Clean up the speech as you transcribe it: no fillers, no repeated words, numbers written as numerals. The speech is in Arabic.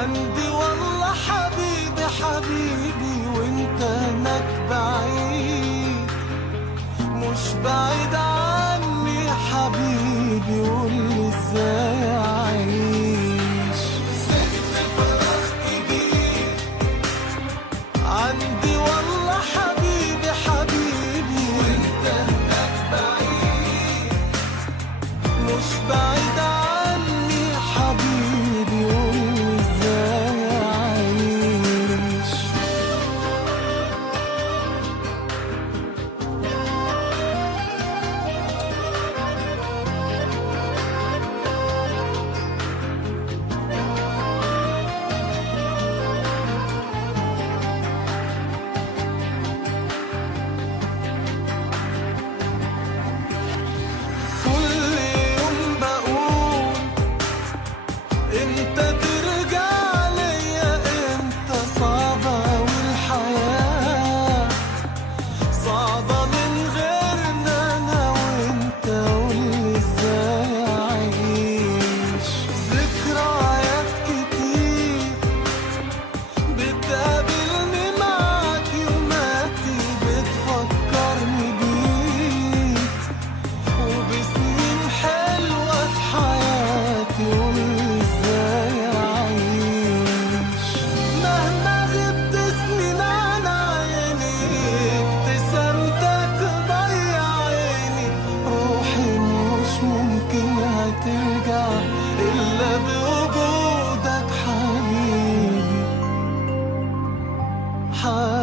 عندي والله حبيبي حبيبي وانت هناك بعيد، مش بعيد عني حبيبي، قولي ازاي اعيش. سبت فراغ كبير عندي والله حبيبي حبيبي وانت هناك بعيد، مش بعيد عني حبيبي، قولي ازاي اعيش. كل يوم بقول انت ترجع ليا امتى، صعبة والحياة صعبة من غيرنا انا وانت، قولي ازاي اعيش. ذكريات كتير بتقابلني معاك يوماتي، بتفكرني بيك وبسنين حلوة في حياتي، قولي ازاي اعيش. مهما غبت سنين عن عيني ابتسامتك ضيع عيني، روحي مش ممكن هترجع الا بوجودك حبيبي حبيبي.